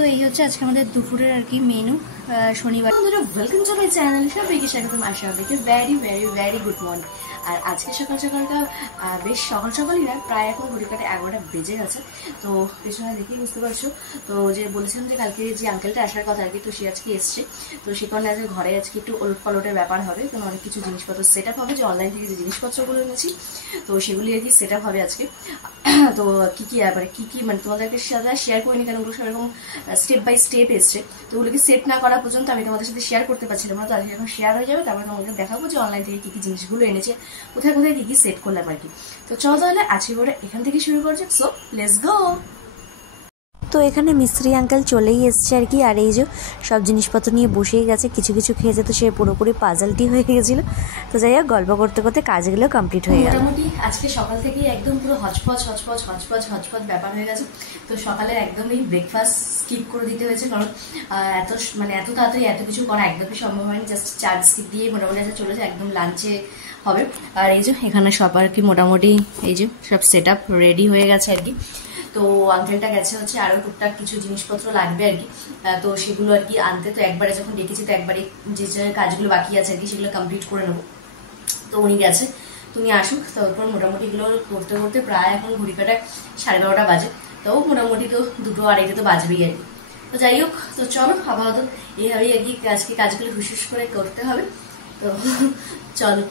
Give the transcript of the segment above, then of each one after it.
তো এই হচ্ছে আজকে আমাদের দুপুরের আর কি মেনু শনিবার। ওয়েলকাম টু মাই চ্যানেল, সবাইকে স্বাগতম। আশা আপনাকে very very very good morning. আর আজকে সকাল সকালটা বেশ সকাল সকালই না, প্রায় এখন ঘড়ি কাটে 11টা বেজে গেছে। তো পেছনে দেখেই বুঝতে পারছো। তো যে বলেছিলাম যে কালকে যে আঙ্কেলটা আসার কথা আর কি, তো সে আজকে এসছে। তো সে কারণে আজকে ঘরে আজকে একটু ওলট পালটের ব্যাপার হবে, কারণ অনেক কিছু জিনিসপত্র সেট আপ হবে, যে অনলাইন থেকে যে জিনিসপত্রগুলো এনেছি তো সেগুলি আর কি সেট আপ হবে আজকে। তো কি কি ব্যাপারে কি কি মানে তোমাদেরকে সাথে শেয়ার করিনি, কারণ ওগুলো সেরকম স্টেপ বাই স্টেপ এসছে। তো ওগুলোকে সেট না করা পর্যন্ত আমি তোমাদের সাথে শেয়ার করতে পারছিলাম না। তো আজকে এখন শেয়ার হয়ে যাবে, তারপরে তোমাকে দেখাবো যে অনলাইন থেকে কি কি জিনিসগুলো এনেছে, কোথায় কোথায় কি কি সেট করলাম আর কি। তো চলো তাহলে আজকে করে এখান থেকে শুরু করছি। So let's go. তো এখানে মিস্ত্রি আঙ্কেল চলেই এসছে আর কি। আর এই যে সব জিনিসপত্র নিয়ে বসেই গেছে, কিছু কিছু খেয়েছে, তো সে পুরোপুরি পাজলটি হয়ে গেছিলো। তো যাই হোক, গল্প করতে করতে কাজগুলো কমপ্লিট হয়ে গেল। মোটামুটি আজকে সকাল থেকেই একদম পুরো হচপচ হচপচ হচপচ হচপচ ব্যাপার হয়ে গেছে। তো সকালে একদমই ব্রেকফাস্ট স্কিপ করে দিতে হয়েছে, কারণ এত তাড়াতাড়ি এত কিছু করা একদমই সম্ভব হয়নি। জাস্ট চা বিস্কিট দিয়ে মোটামুটি চলেছে, একদম লাঞ্চে হবে। আর এই যে এখানে সব আর কি মোটামুটি এই যে সব সেট আপ রেডি হয়ে গেছে আর কি। তো আঙ্কেলটা গেছে হচ্ছে আরো টুকটাক কিছু জিনিসপত্র লাগবে আর কি, তো সেগুলো আর কি আনতে। তো একবারে যখন ডেকেছি তো একবারে যে যে কাজগুলো বাকি আছে আর কি সেগুলো কমপ্লিট করে নেবো। তো উনি গেছে, তুমি আসুক। তারপর মোটামুটি এগুলো করতে করতে প্রায় এখন ঘড়ি কাটা 12:30 বাজে। তো মোটামুটি তো 2টো আড়াইটে তো বাজবেই আর কি। তো যাই হোক, তো চলো আপাতত এইভাবেই আর কি আজকে কাজগুলো হুসুস করে করতে হবে। তো চলো।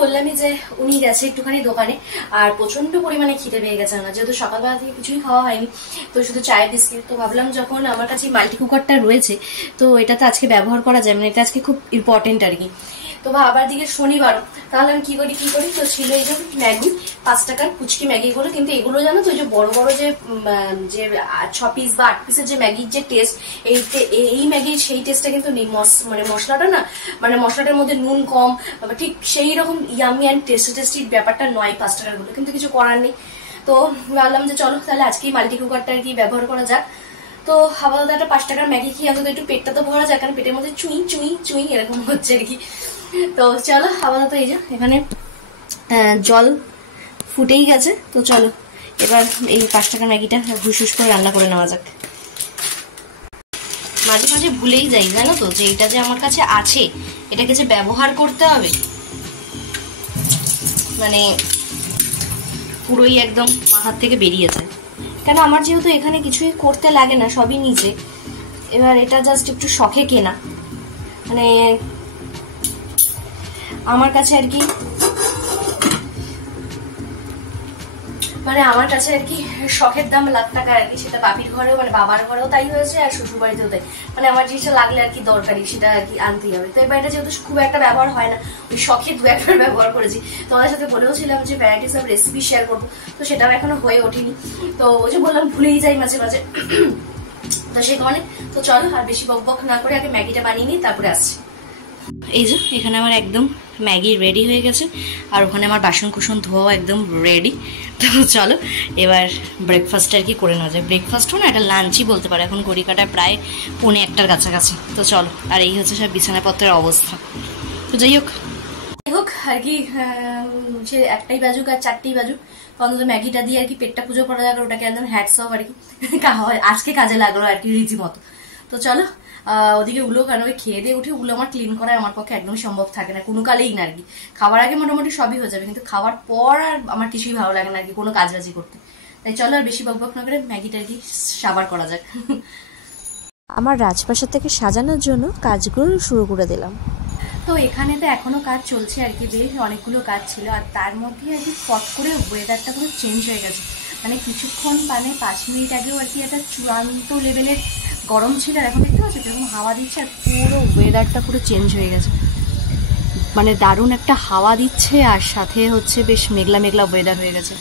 বললামই যে উনি গেছে একটুখানি দোকানে, আর প্রচন্ড পরিমাণে খিদে পেয়ে গেছে আমার, যেহেতু সকালবেলা থেকে কিছুই খাওয়া হয়নি। তো শুধু চায়ের বিস্কিট। তো ভাবলাম যখন আমার কাছে মাল্টি কুকারটা রয়েছে তো এটা তো আজকে ব্যবহার করা যায়, মানে এটা আজকে খুব ইম্পর্টেন্ট আর কি। তো আবার দিকে শনিবারও, তাহলে আমি কি করি তো ছিল এই যে ম্যাগি 5 টাকার কুচকি ম্যাগিগুলো। কিন্তু এগুলো জানো তো, যে বড় বড় যে 6 পিস বা 8 পিসের যে ম্যাগির যে টেস্ট, এই ম্যাগির সেই টেস্টটা কিন্তু নেই। মানে মশলাটা না, মানে মশলাটার মধ্যে নুন কম, ঠিক সেই রকম ইয়ামি অ্যান্ড টেস্টি ব্যাপারটা নয় 5 টাকার গুলো, কিন্তু কিছু করার নেই। তো ভাবলাম যে চলো তাহলে আজকেই মাল্টি কুকারটা আর কি ব্যবহার করা যাক। তো আপাতত একটা 5 টাকার ম্যাগি খেয়ে অন্তত একটু পেটটা তো ভরা যায়, কারণ পেটের মধ্যে চুই চুই চুই এরকম হচ্ছে আর কি। তো চলো আপাতত এই যে এখানে জল ফুটেই গেছে। তো চলো এবার এই 5 টাকার ম্যাগিটা হুসুস করে রান্না করে নেওয়া যাক। মাঝে মাঝে ভুলেই যাই জানো তো, যে এটা যে আমার কাছে আছে, এটাকে যে ব্যবহার করতে হবে, মানে পুরোই একদম মাথার থেকে বেরিয়ে যায়। কেন আমার যেহেতু এখানে কিছুই করতে লাগে না, সবই নিচে। এবার এটা জাস্ট একটু শখে কেনা, মানে আমার কাছে আর কি, আমার কাছে আর কি শখের দাম লাখ টাকা আর কি। সেটা বাপির ঘরেও, মানে বাবার ঘরেও তাই হয়েছে, আর শ্বশুর বাড়িতেও তাই। মানে আমার জিনিসটা লাগলে আর কি দরকারি, সেটা আর কি আনতেই হবে। তো এবার এটা যেহেতু খুব একটা ব্যবহার হয় না, ওই শখে 2-একবার ব্যবহার করেছি। তোমাদের সাথে বলেও ছিলাম যে ভ্যারাইটিস অফ রেসিপি শেয়ার করবো, তো সেটাও এখনো হয়ে ওঠেনি। তো ওই যে বললাম ভুলেই যাই মাঝে মাঝে, তো সেই কারণে। তো চলো আর বেশি বক না করে আগে ম্যাগিটা বানিয়ে নিই, তারপরে আসছি। এই যে এখানে আমার একদম ম্যাগি রেডি হয়ে গেছে, আর ওখানে আমার বাসন কুসন ধোয়াও একদম রেডি। তো চলো এবার ব্রেকফাস্ট আর কি করে নেওয়া যায়। ব্রেকফাস্টও না, এটা লাঞ্চই বলতে পারো। এখন ঘড়ি কাটায় প্রায় 1:45 কাছাকাছি। তো চলো, আর এই হচ্ছে সব বিছানাপত্রের অবস্থা। তো যাই হোক আর কি, সে 1টাই বাজুক আর 4টেই বাজুক, অন্তত ম্যাগিটা দিয়ে আর কি পেটটা পুজো করা যাবে, ওটাকে একদম হ্যাটস অফ আর কি। আজকে কাজে লাগলো আর কি রীতিমতো। তো চলো ওদিকে উলো, কারণ ওই খেয়ে দিয়ে উঠে উলো আমার ক্লিন করা আমার পক্ষে একদমই সম্ভব থাকে না কোনো কালেই না আর কি। খাওয়ার আগে মোটামুটি সবই হয়ে যাবে, কিন্তু খাওয়ার পর আর আমার কিছুই ভালো লাগে না আর কি কোনো কাজবাজি করতে। তাই চলো আর বেশি বক না করে ম্যাগিটা আর কি সাবার করা যাক। আমার রাজপ্রাসাদ থেকে সাজানোর জন্য কাজগুলো শুরু করে দিলাম। তো এখানে তো এখনো কাজ চলছে আর কি, বেশ অনেকগুলো কাজ ছিল। আর তার মধ্যে আর কি ফট করে ওয়েদারটা পুরো চেঞ্জ হয়ে গেছে। মানে কিছুক্ষণ 5 মিনিট আগেও আর কি একটা চূড়ান্ত লেভেলের গরম ছিল, আর এখন দেখতে পাচ্ছি যেরকম হাওয়া দিচ্ছে, আর পুরো ওয়েদারটা পুরো চেঞ্জ হয়ে গেছে। মানে দারুণ একটা হাওয়া দিচ্ছে, আর সাথে হচ্ছে বেশ মেঘলা মেঘলা ওয়েদার হয়ে গেছে।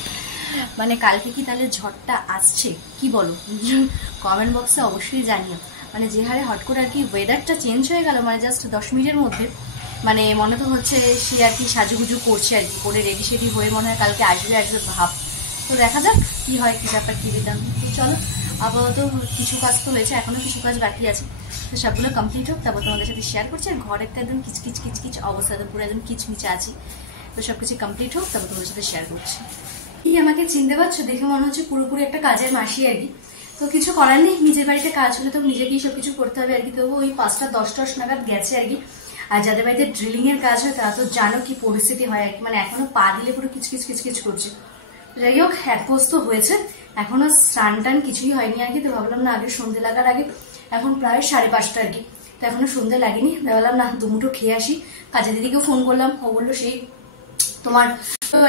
মানে কালকে কি তাহলে ঝড়টা আসছে কি বলো, কমেন্ট বক্সে অবশ্যই জানিও। মানে যে হারে হট করে আর কি ওয়েদারটা চেঞ্জ হয়ে গেল, মানে জাস্ট 10 মিনিটের মধ্যে, মানে মনে তো হচ্ছে সে আর কি সাজুগুজু করছে আর কি, করে রেডি সেডি হয়ে মনে হয় কালকে আসবে ভাব। তো দেখা যাক কি হয়, কি ব্যাপার, কি দিতাম। তো চলো আপাতত কিছু কাজ তো হয়েছে, এখনো কিছু কাজ বাকি আছে। তো সবগুলো কমপ্লিট হোক, তারপর তোমাদের সাথে শেয়ার করছি। আর ঘরের তো একদম কিচকিচ অবস্থা, তো পুরো একদম কিচমিচে আছি। তো সবকিছু কমপ্লিট হোক, তারপর তোমাদের সাথে শেয়ার করছি। আমাকে চিনতে পারছো? দেখে মনে হচ্ছে পুরোপুরি একটা কাজের মাসি আর কি। তো কিছু করার নেই, নিজের বাড়িতে কাজ হলে তো নিজেকেই সবকিছু করতে হবে আর কি। তবু ওই 5টা 10টা নাগাদ গেছে আর কি। আর যাদের বাড়িতে ড্রিলিং এর কাজ হয় তারা তো জানো কি পরিস্থিতি হয় আর কি, মানে এখনো পা দিলে পুরো কিচকিচ কিচকিচ করছে। যাই হোক, এক পোজ তো হয়েছে, এখনো স্নান টান কিছুই হয়নি আর কি। তো ভাবলাম না আগে সন্ধ্যে লাগার আগে, এখন প্রায় 5:30 আর কি, তো এখনো সন্ধ্যে লাগেনি, ভাবলাম না দুমুঠো খেয়ে আসি। কাজের দিদিকেও ফোন করলাম, ও বললো সেই তোমার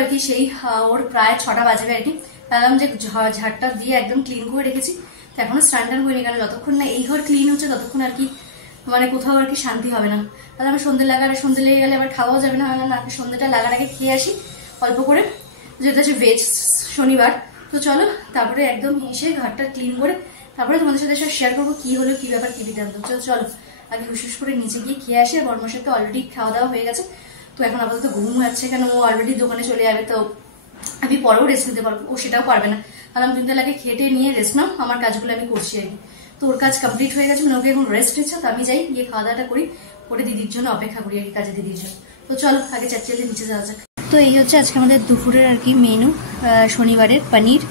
আর কি সেই ওর প্রায় 6টা বাজবে আর কি। ভাবলাম যে ঝাড়টা দিয়ে একদম ক্লিন করে রেখেছি, তো এখনো স্নান টান হয়নি, কারণ যতক্ষণ না এই ঘর ক্লিন হচ্ছে ততক্ষণ আর কি মানে কোথাও আর কি শান্তি হবে না। তাহলে আমি সন্ধ্যে সন্ধ্যে লেগে গেলে আবার খাওয়াও যাবে না, না সন্ধ্যেটা লাগার আগে খেয়ে আসি অল্প করে, যেটা হচ্ছে ভেজ শনিবার। তো চলো তারপরে একদম এসে ঘরটা ক্লিন করে তারপরে তোমাদের সাথে সব শেয়ার করবো কি হলো, কি ব্যাপার, কি বিধান। চলো আগে হুশ করে নিচে গিয়ে খেয়ে আসি। আর বর্মার তো অলরেডি খাওয়া দাওয়া হয়ে গেছে, তো এখন আপাতত ঘুম যাচ্ছে, কেন ও অলরেডি দোকানে চলে যাবে, তো আমি পরেও রেস্ট নিতে পারবো, ও সেটাও পারবে না। তাহলে আমি 3 দিন আগে খেটে নিয়ে রেস্ট নাও, আমার কাজগুলো আমি করছি আর কি। তো ওর কাজ কমপ্লিট হয়ে গেছে, মানে ওকে এখন রেস্ট নিচ্ছে, তো আমি যাই গিয়ে খাওয়া দাওয়াটা করি, করে দিদির জন্য অপেক্ষা করি আর কি, কাজে দিদির জন্য। তো চলো আগে চাচ্ছি নিচে যাওয়া যাক। তো এই হচ্ছে আজকে আমাদের দুপুরের আর কি মেনু, শনিবারের পনির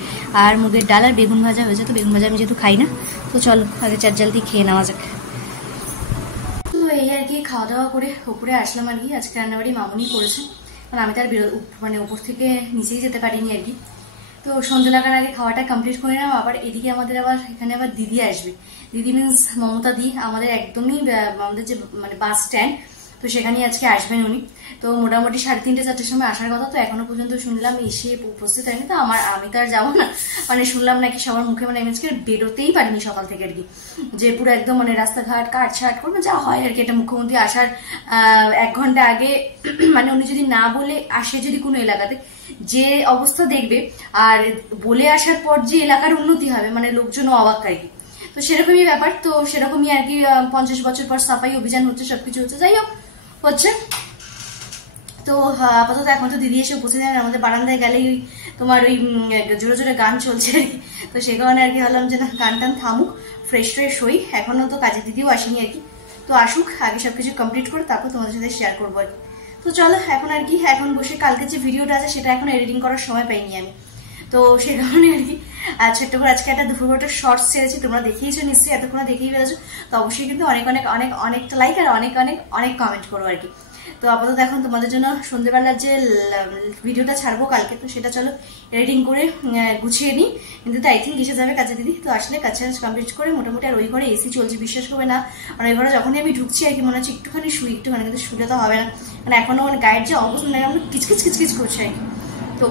আর মুগের ডাল আর বেগুন ভাজা হয়েছে। তো বেগুন ভাজা আমি যেহেতু খাই না, তো চলো আগে চারজালদি খেয়ে নেওয়া যাক। তো এই আর কি খাওয়া দাওয়া করে উপরে আসলাম আর কি। আজকে রান্নাবাড়ি মামুনি করেছে, কারণ আমি তার মানে উপর থেকে নিচেই যেতে পারিনি আর কি। তো সন্ধ্যে লাগার আগে খাওয়াটা কমপ্লিট করে নাও। আবার এদিকে আমাদের আবার এখানে আবার দিদি আসবে, দিদি মিনস মমতা দি, আমাদের একদমই আমাদের যে মানে বাস স্ট্যান্ড, তো সেখানেই আজকে আসবেন উনি। তো মোটামুটি 3:30 4টার সময় আসার কথা, তো এখনো পর্যন্ত শুনলাম এসে উপস্থিত হয়নি। তো আমি তো আর যাবো না, মানে শুনলাম নাকি সবার মুখে, মানে আমি আজকে বেরোতেই পারিনি সকাল থেকে আর কি, যে পুরো একদম মানে রাস্তাঘাট কাটছাট করবে যা হয় আর কি। এটা মুখ্যমন্ত্রী আসার 1 ঘন্টা আগে মানে উনি যদি না বলে আসে যদি কোনো এলাকাতে, যে অবস্থা দেখবে আর বলে আসার পর যে এলাকার উন্নতি হবে, মানে লোকজন অবাক আর কি। তো সেরকমই ব্যাপার, তো সেরকমই আর কি 50 বছর পর সাফাই অভিযান হচ্ছে, সবকিছু হচ্ছে, যাই হোক হচ্ছে। তো আপাতত এখন তো দিদি এসে উপস্থিত হয়, আমাদের বারান্দায় গেলেই তোমার ওই জোরে জোরে গান চলছে আর কি। তো সে কারণে আর কি ভাবলাম যে না গান টান থামুক, ফ্রেশ হই। এখনো তো কাজের দিদিও আসেনি আর কি, তো আসুক আগে সবকিছু কমপ্লিট করে তারপর তোমাদের সাথে শেয়ার করবো আর কি। তো চলো এখন আর কি, এখন বসে কালকে যে ভিডিওটা আছে সেটা এখন এডিটিং করার সময় পাইনি আমি, তো সে কারণে আর কি ছোট্ট করে আজকে একটা দুপুরবেলাটা শর্টস ছেড়েছি, তোমরা দেখিয়েছো নিশ্চয়ই, এতক্ষণ দেখেই ফেলেছো। তো অবশ্যই কিন্তু অনেকটা লাইক আর অনেক কমেন্ট করো আর কি। তো আপাতত এখন তোমাদের জন্য সন্ধ্যেবেলার যে ভিডিওটা ছাড়বো কালকে, তো সেটা চলো এডিটিং করে গুছিয়ে নিই। কিন্তু আই থিঙ্ক এসে যাবে কাজে দিদি, তো আসলে কাজ কমপ্লিট করে মোটামুটি। আর ওই ঘরে এসি চলছে, বিশ্বাস করবে না, মানে ওই ঘরে যখনই আমি ঢুকছি আর কি মনে হচ্ছে একটুখানি কিন্তু শুলে তো হবে না, মানে এখনো মানে গায়ের যে অবস্থা মানে আমরা কিচকিচ করছে আর কি। তো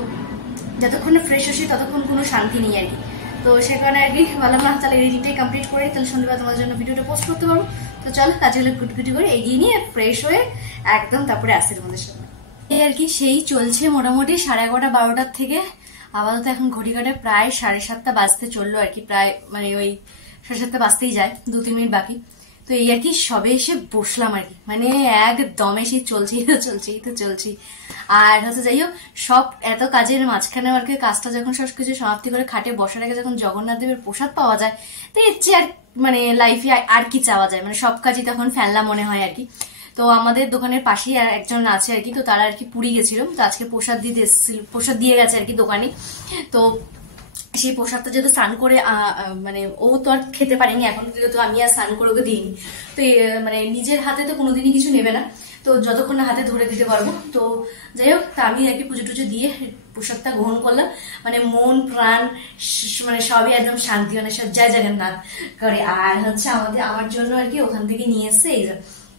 যতক্ষণ না ফ্রেশ আসি ততক্ষণ কোনো শান্তি নেই আর কি। তো সে কারণে আর কি ভাবলাম না তাহলে এডিটিংটাই কমপ্লিট করে তাহলে সন্ধ্যেবেলা তোমার জন্য ভিডিওটা পোস্ট করতে পারবো। তো চলো কাজগুলো কুটকুটি করে এগিয়ে নিয়ে ফ্রেশ হয়ে একদম তারপরে আসি তোমাদের সামনে। এই আর কি সেই চলছে মোটামুটি 11:30 12টার থেকে। আপাতত এখন ঘড়ি কাটে প্রায় 7:30 বাজতে চললো আর কি, প্রায় মানে ওই 7:30 বাজতেই যায়, 2-3 মিনিট বাকি। তো এই আর কি সবে এসে বসলাম আর কি, মানে একদম এসে চলছেই। আর হচ্ছে যাই হোক সব এত কাজের মাঝখানে আর কি কাজটা যখন সবকিছু সমাপ্তি করে খাটে বসার আগে যখন জগন্নাথ দেবের প্রসাদ পাওয়া যায়, তো এর চেয়ে আর মানে লাইফে আর কি চাওয়া যায়, মানে সব কাজই তখন ফেললা মনে হয় আর কি। তো আমাদের দোকানের পাশেই একজন আছে আর কি, তো তারা আর কি পুরী গেছিল, তো আজকে প্রসাদ দিয়ে গেছে আর কি দোকানে। তো সেই প্রসাদটা যেহেতু স্নান করে মানে ও তো আর খেতে পারেনি এখন, যেহেতু আমি আর স্নান করে ওকে দিইনি, তো মানে নিজের হাতে তো কোনোদিনই কিছু নেবে না, তো যতক্ষণ না হাতে ধরে দিতে পারবো। তো যাই হোক তা আমি আর কি পুজো টুজো দিয়ে প্রসাদটা গ্রহণ করলাম, মানে মন প্রাণ মানে সবই একদম শান্তি, মানে সব জয় জগন্নাথ করে। আর হচ্ছে আমার জন্য আর কি ওখান থেকে নিয়ে এসছে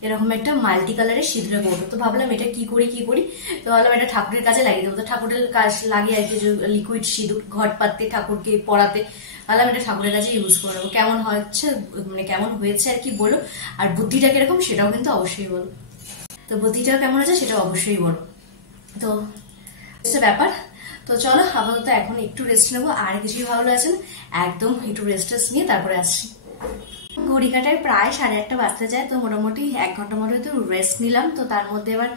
এরকম একটা মাল্টি কালারের সিঁদুর কৌটো। তো ভাবলাম এটা কি করি, তো ভাবলাম এটা ঠাকুরের কাছে লাগিয়ে দেবো। তো ঠাকুরের কাজ লাগিয়ে আর কি লিকুইড সিঁদুর ঘট পাততে ঠাকুরকে পড়াতে, ভাবলাম এটা ঠাকুরের কাছে ইউজ করে নেবো। কেমন হচ্ছে মানে কেমন হয়েছে আর কি বলো, আর বুদ্ধিটা কিরকম সেটাও কিন্তু অবশ্যই বলো। তো বুদ্ধিটাও কেমন আছে সেটা অবশ্যই বলো। তো ব্যাপার, তো চলো আপাতত এখন একটু রেস্ট নেবো, আর কিছুই ভালো আছে না, একদম একটু রেস্ট নিয়ে তারপরে আসছি। ঘড়ি কাটায় প্রায় 8:30 বাজতে যায়, তো মোটামুটি 1 ঘন্টা মতো তো রেস্ট নিলাম। তো তার মধ্যে এবার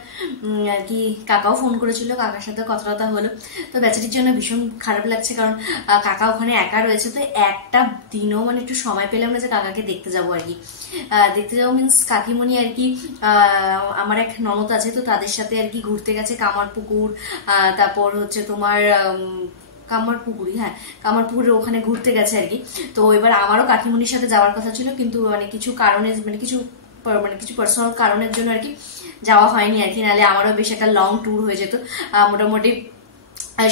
আর কি কাকাও ফোন করেছিল, কাকার সাথে কথা হলো। তো বেচারির জন্য ভীষণ খারাপ লাগছে, কারণ কাকা ওখানে একা রয়েছে, তো একটা দিনও মানে একটু সময় পেলাম না যে কাকাকে দেখতে যাবো আর কি। দেখতে যাবো মিনস কাকিমণি আর কি আমার এক ননদ আছে, তো তাদের সাথে আর কি ঘুরতে গেছে কামারপুকুর, তারপর হচ্ছে তোমার কামারপুকুরি, হ্যাঁ কামারপুকুরের ওখানে ঘুরতে গেছে আর কি। তো এবার আমারও কাকিমণির সাথে যাওয়ার কথা ছিল, কিন্তু মানে কিছু কারণে কিছু পার্সোনাল কারণের জন্য আর কি যাওয়া হয়নি আর কি, নাহলে আমারও বেশ একটা লং ট্যুর হয়ে যেত। মোটামুটি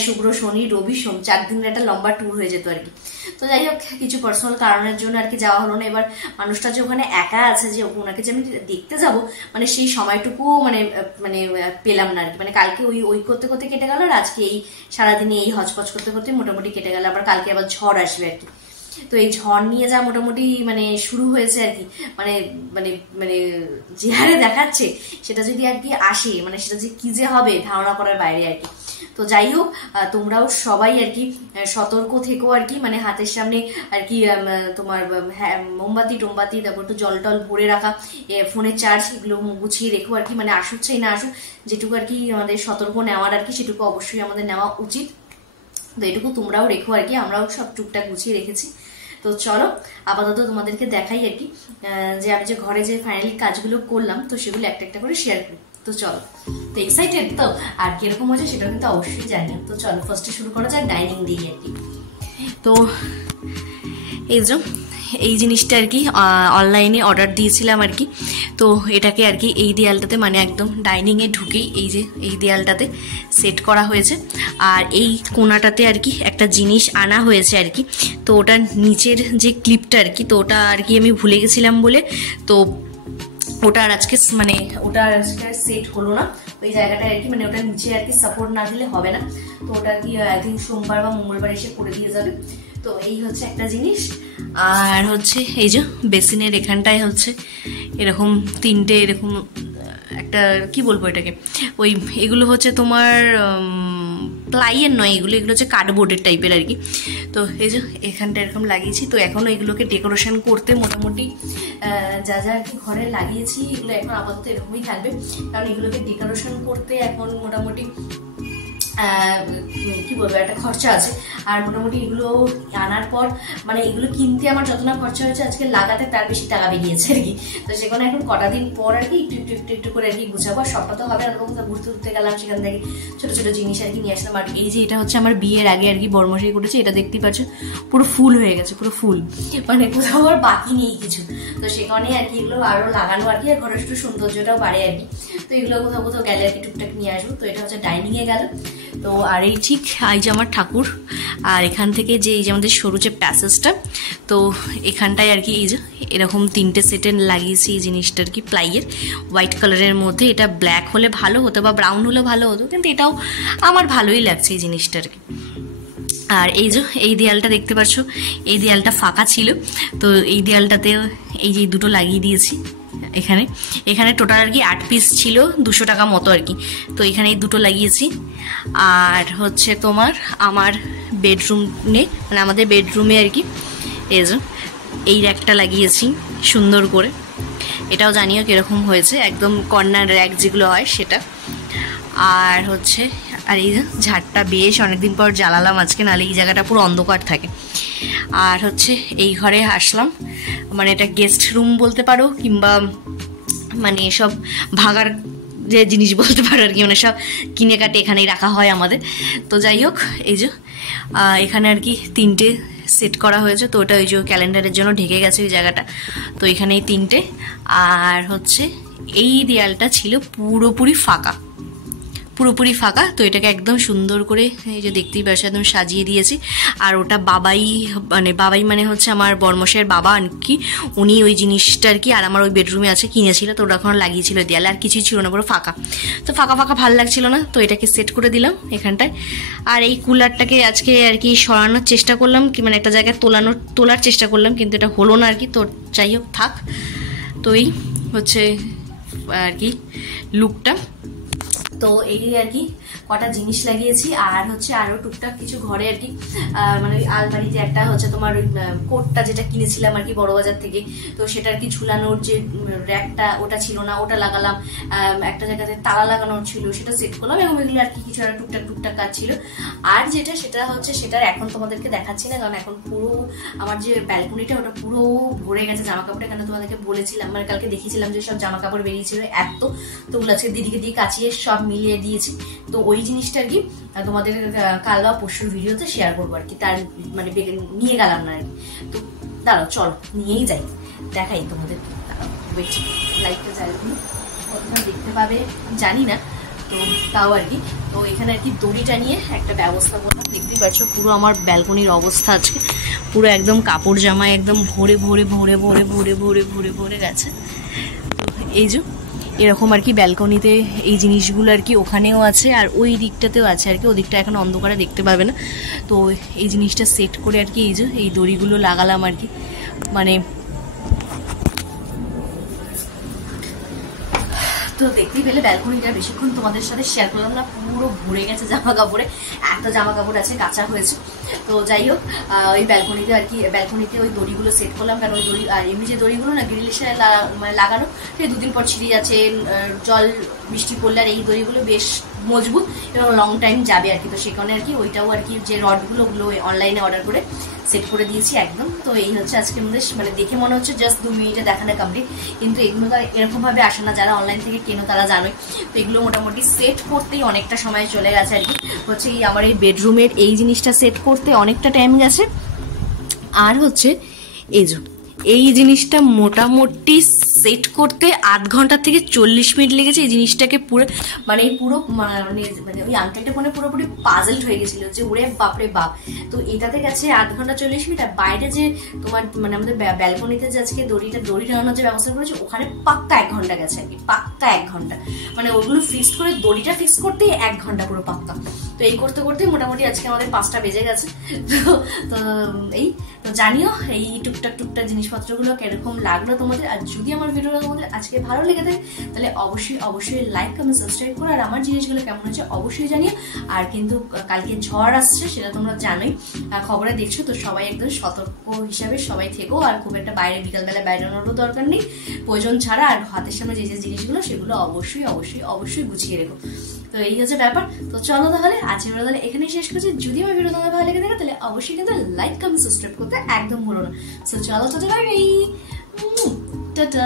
শুক্র শনি রবি সোম 4 দিনের একটা লম্বা ট্যুর হয়ে যেত আর কি। তো যাই হোক কিছু পার্সোনাল কারণের জন্য আর কি যাওয়া হলো না। এবার মানুষটা যে ওখানে একা আছে, যে ওনাকে যে আমি দেখতে যাব, মানে সেই সময়টুকু মানে মানে পেলাম না আর কি। মানে কালকে ওই করতে করতে কেটে গেল, আর আজকে এই সারাদিনে এই হজপজ করতে করতে মোটামুটি কেটে গেল। আবার কালকে আবার ঝড় আসবে আর কি। তো এই ঝড় নিয়ে যা মোটামুটি মানে শুরু হয়েছে আর কি, মানে মানে মানে যে হারে দেখাচ্ছে সেটা যদি আর কি আসে, মানে সেটা যে কি যে হবে ধারণা করার বাইরে আর কি। তো যাই হোক তোমরাও সবাই আর কি সতর্ক থেকো আর কি, মানে হাতের সামনে আর কি তোমার মোমবাতি টোমবাতি, তারপর একটু জল টল ভরে রাখা, ফোনের চার্জ এগুলো গুছিয়ে রেখো আর কি। মানে আসুক চাই না আসুক, যেটুকু আর কি আমাদের সতর্ক নেওয়ার আর কি সেটুকু অবশ্যই আমাদের নেওয়া উচিত। তো এটুকু তোমরাও রেখো আর কি, আমরাও সব টুকটাক গুছিয়ে রেখেছি। তো চলো আপাতত তোমাদেরকে দেখাই আর কি যে আমি যে ঘরে যে ফাইনালি কাজগুলো করলাম, তো সেগুলো একটা একটা করে শেয়ার করি। তো চলো, তো এক্সাইটেড তো, আর কিরকম হয়েছে সেটাও কিন্তু অবশ্যই জানিও। তো চলো ফার্স্টে শুরু করা যায় ডাইনিং দিয়ে আর কি। তো এই জিনিসটা আর কি অনলাইনে অর্ডার দিয়েছিলাম আর কি। তো এটাকে আর কি এই দেয়ালটাতে, মানে একদম ডাইনিংয়ে ঢুকেই এই যে এই দেয়ালটাতে সেট করা হয়েছে। আর এই কোণাটাতে আর কি একটা জিনিস আনা হয়েছে আর কি। তো ওটা নিচের যে ক্লিপটা আর কি, তো ওটা আর কি আমি ভুলে গেছিলাম বলে, তো ওটা আর আজকে মানে ওটা আজকে সেট হলো না ওই জায়গাটায় আর কি। মানে ওটা নিচে আর কি সাপোর্ট না দিলে হবে না। তো ওটা আর কি একদিন সোমবার বা মঙ্গলবার এসে করে দিয়ে যাবে। তো এই হচ্ছে একটা জিনিস। আর হচ্ছে এই যে বেসিনের এখানটায় হচ্ছে এরকম 3টে এরকম একটা কি বলবো এটাকে, ওই এগুলো হচ্ছে তোমার প্লাইয়ের নয়, এগুলো হচ্ছে কার্ডবোর্ডের টাইপের আর কি। তো এই যে এখানটা এরকম লাগিয়েছি। তো এখনও এগুলোকে ডেকোরেশন করতে মোটামুটি যা যা আর কি ঘরে লাগিয়েছি এগুলো এখন আপাতত এরকমই থাকবে, কারণ এগুলোকে ডেকোরেশন করতে এখন মোটামুটি কি বলবো একটা খরচা আছে। আর মোটামুটি এগুলো আনার পর মানে এগুলো কিনতে আমার যত না খরচা হয়েছে, আজকে লাগাতে তার বেশি টাকা বেরিয়েছে আর কি। তো সেখানে এখন কটা দিন পর আর কি একটু করে আর কি গুছাবো। আর সবটা তো হবে না, কোথাও ঘুরতে গেলাম, সেখান থেকে ছোট ছোট জিনিস আর কি নিয়ে আসলাম। আর এই যে এটা হচ্ছে আমার বিয়ের আগে আর কি বরমশাই করেছে, এটা দেখতেই পাচ্ছ পুরো ফুল হয়ে গেছে, পুরো ফুল, মানে কোথাও আর বাকি নেই কিছু। তো সেখানে আর কি এগুলো আরো লাগানো আর কি, আর ঘরের একটু সৌন্দর্যটাও বাড়ে আর কি। তো এগুলো কোথাও গেলে আর কি টুকটাক নিয়ে আসবো। তো এটা হচ্ছে ডাইনিং এ গেল। তো আর এই ঠিক এই যে আমার ঠাকুর, আর এখান থেকে যে এই যে আমাদের সরু যে প্যাসেজটা, তো এখানটায় আর কি এই যে এরকম 3টে সেটে লাগিয়েছি এই জিনিসটা আর কি, প্লাইয়ের হোয়াইট কালারের মধ্যে। এটা ব্ল্যাক হলে ভালো হতো বা ব্রাউন হলে ভালো হতো, কিন্তু এটাও আমার ভালোই লাগছে এই জিনিসটা আর কি। আর এই যে এই দেয়ালটা দেখতে পাচ্ছ, এই দেয়ালটা ফাঁকা ছিল, তো এই দেয়ালটাতে এই যে দুটো লাগিয়ে দিয়েছি। এখানে টোটাল আর কি 8 পিস ছিল, 200 টাকা মতো আর কি। তো এখানে এই দুটো লাগিয়েছি। আর হচ্ছে তোমার আমার বেডরুমে, মানে আমাদের বেডরুমে আর কি এই র্যাকটা লাগিয়েছি সুন্দর করে। এটাও জানিও কিরকম হয়েছে, একদম কর্নার র্যাক যেগুলো হয় সেটা। আর হচ্ছে আর এই ঝাড়টা বেশ অনেকদিন পর জ্বালালাম আজকে, নাহলে এই জায়গাটা পুরো অন্ধকার থাকে। আর হচ্ছে এই ঘরে আসলাম, মানে এটা গেস্ট রুম বলতে পারো, কিংবা মানে সব ভাগার যে জিনিস বলতে পারো আর কি, মানে সব কিনে কাটে এখানেই রাখা হয় আমাদের। তো যাই হোক এই যে এখানে আর কি 3টে সেট করা হয়েছে। তো ওটা ওই যে ক্যালেন্ডারের জন্য ঢেকে গেছে ওই জায়গাটা। তো এখানে এই 3টে। আর হচ্ছে এই দেয়ালটা ছিল পুরোপুরি ফাঁকা। তো এটাকে একদম সুন্দর করে এই যে দেখতেই পাচ্ছ একদম সাজিয়ে দিয়েছি। আর ওটা বাবাই মানে হচ্ছে আমার বর্মশের বাবা আর কি, উনি ওই জিনিসটা আর কি, আর আমার ওই বেডরুমে আছে কিনেছিল, তো ওটা এখন লাগিয়েছিল দেয়ালে, আর কিছুই ছিল না, পুরো ফাঁকা। তো ফাঁকা ভালো লাগছিল না, তো এটাকে সেট করে দিলাম এখানটায়। আর এই কুলারটাকে আজকে আর কি সরানোর চেষ্টা করলাম, কি মানে একটা জায়গায় তোলার চেষ্টা করলাম, কিন্তু এটা হলো না আর কি। তো যাই হোক থাক। তো এই হচ্ছে আর কি লুকটা। তো এই আর কি কটা জিনিস লাগিয়েছি। আর হচ্ছে আরো টুকটাক কিছু ঘরে আর কি, মানে আলমারিতে একটা হচ্ছে তোমার ওই কোটটা যেটা কিনেছিলাম আর কি বড়বাজার থেকে, তো সেটা আর কি ঝুলানোর যে র্যাকটা ওটা ছিল না, ওটা লাগালাম। একটা জায়গাতে তালা লাগানোর ছিল, সেটা সেট করলাম, এবং এগুলো আর কি কিছু আর টুকটাক কাজ ছিল। আর সেটা হচ্ছে সেটার এখন তোমাদেরকে দেখাচ্ছি না, কারণ এখন পুরো আমার যে ব্যালকনিটা ওটা পুরো ভরে গেছে জামা কাপড়ে। এখানে তোমাদেরকে বলেছিলাম, মানে কালকে দেখিয়েছিলাম যে সব জামা কাপড় বেরিয়েছিল এত, তো ওগুলো আজকে দিদিকে দিয়ে কাচিয়ে সব মিলিয়ে দিয়েছি। তো ওই জিনিসটা আর কি তোমাদের কাল বা পরশুর ভিডিওতে শেয়ার করবো আর কি, তার মানে নিয়ে গেলাম না আর কি। তো দাঁড়াও চলো নিয়েই যাই, দেখাই তোমাদের। লাইটটা জ্বালানো কতটা দেখতে পাবে জানি না, তো তাও আর কি। তো এখানে আর কি দড়িটা নিয়ে একটা ব্যবস্থা করলাম। দেখতেই পাচ্ছ পুরো আমার ব্যালকনির অবস্থা আজকে পুরো একদম কাপড় জামায় একদম ভরে ভরে ভরে ভরে ভরে ভরে ভরে ভরে গেছে। তো এই যে এরকম আর কি ব্যালকনিতে এই জিনিসগুলো আর কি ওখানেও আছে, আর ওই দিকটাতেও আছে আর কি। ওদিকটা এখন অন্ধকারে দেখতে পাবে না। তো এই জিনিসটা সেট করে আর কি এই যে এই দড়িগুলো লাগালাম আর কি। মানে তো দেখতেই পেলে ব্যালকনিটা বেশিক্ষণ তোমাদের সাথে শেয়ার করলাম না, পুরো ভরে গেছে জামা কাপড়ে, এত জামা কাপড় আছে কাঁচা হয়েছে। তো যাই হোক ওই ব্যালকনিতে আর কি ব্যালকনিতে ওই দড়িগুলো সেট করলাম, কারণ ওই দড়ি আর এমনি যে দড়িগুলো না গ্রিলের সাথে মানে লাগানো, সেই দুদিন পর ছিঁড়ে যাচ্ছে, জল বৃষ্টি পড়লে, আর এই দড়িগুলো বেশ মজবুত এবং লং টাইম যাবে আর কি। তো সেখানে আর কি ওইটাও আর কি যে রডগুলো ওগুলো অনলাইনে অর্ডার করে সেট করে দিয়েছি একদম। তো এই হচ্ছে আজকে আমাদের মানে দেখে মনে হচ্ছে জাস্ট 2 মিনিটে দেখানো কমপ্লিট, কিন্তু এগুলো তো এরকম ভাবে আসে না, যারা অনলাইন থেকে কেনো তারা জানোই। তো এগুলো মোটামুটি সেট করতেই অনেকটা সময় চলে গেছে আর কি। হচ্ছে এই আমার এই বেডরুমের এই জিনিসটা সেট করতে অনেকটা টাইম গেছে, আর হচ্ছে এই জিনিসটা মোটামুটি সেট করতে 8 ঘন্টা থেকে 40 মিনিট লেগেছে। এই জিনিসটাকে পুরো মানে ওই আঙ্কেলটা মনে পুরোপুরি পাজলড হয়ে গেছিল যে ওরে বাপরে বাপ। তো এটাতে গেছে 8 ঘন্টা 40 মিনিট, আর বাইরে যে তোমার মানে আমাদের ব্যালকনিতে যে আজকে দড়ি টানানোর যে ব্যবস্থা করেছে ওখানে পাক্কা 1 ঘন্টা গেছে আর কি, পাক্কা 1 ঘন্টা। মানে ওগুলো ফিক্স করে দড়িটা ফিক্স করতেই 1 ঘন্টা পুরো পাক্কা। তো এই করতে করতে মোটামুটি আজকে আমাদের 5টা বেজে গেছে। তো এই তো জানিও এই টুকটাক জিনিসপত্রগুলো কিরকম লাগলো তোমাদের। আর যদি আমার ভিডিওটা তোমাদের আজকে ভালো লেগে থাকে তাহলে অবশ্যই লাইক কমেন্ট সাবস্ক্রাইব করো, আর আমার জিনিসগুলো কেমন হচ্ছে অবশ্যই জানিও। আর কিন্তু কালকে ঝড় আসছে সেটা তোমরা জানোই, খবরে দেখছো। তো সবাই একদম সতর্ক হিসাবে সবাই থেকো, আর খুব একটা বাইরে বিকালবেলা বেরোনোরও দরকার নেই প্রয়োজন ছাড়া। আর হাতের সামনে যে জিনিসগুলো সেগুলো অবশ্যই গুছিয়ে রেখো। তো এই হচ্ছে ব্যাপার। তো চলো তাহলে আজকের ভিডিও তাহলে এখানেই শেষ করছি। যদি আমার ভিডিও তোমাদের ভালো লেগে থাকে তাহলে অবশ্যই কিন্তু লাইক কমেন্ট সাবস্ক্রাইব করতে একদম ভুলো না। সো চলো টাটা বাই বাই, টাটা।